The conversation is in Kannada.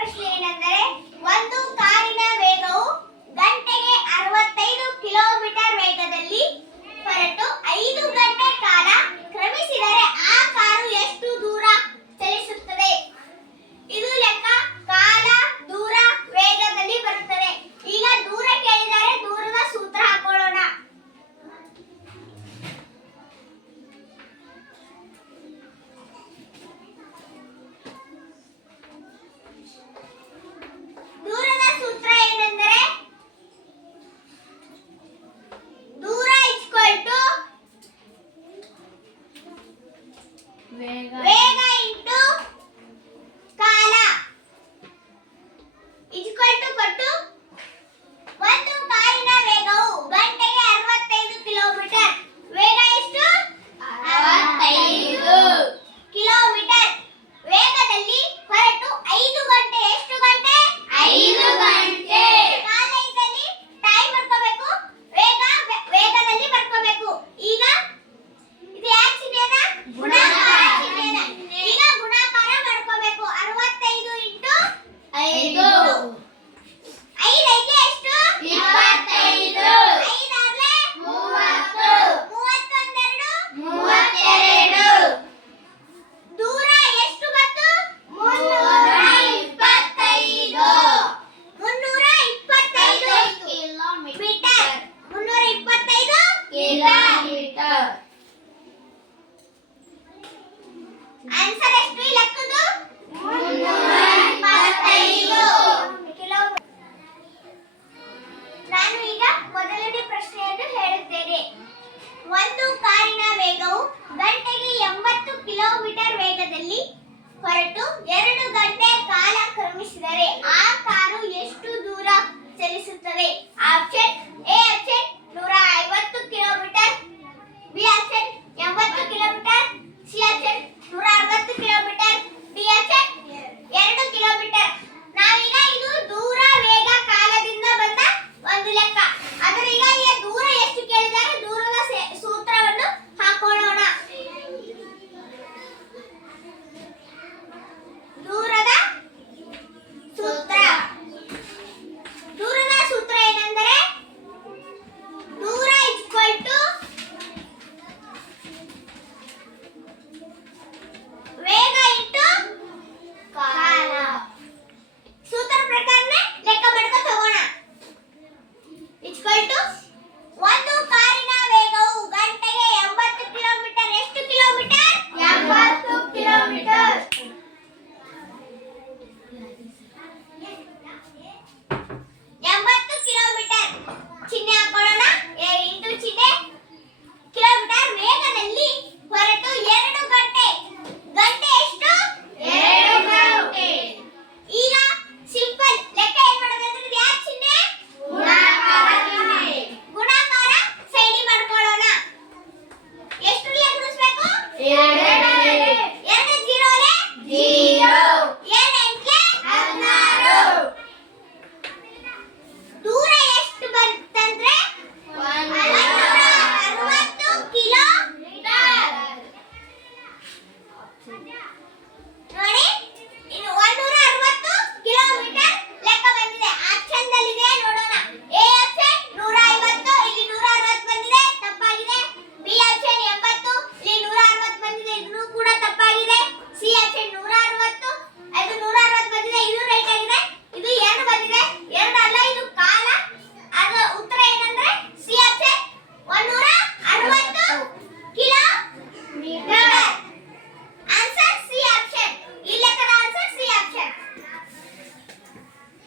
ಪ್ರಶ್ನೆ ಏನೆಂದರೆ ಒಂದು ಎರಡು ಗಂಟೆ ಕಾಲ ಕ್ರಮಿಸಿದರೆ ಆ ಕಾರು ಎಷ್ಟು ದೂರ ಚಲಿಸುತ್ತದೆ? ಆಪ್ಷನ್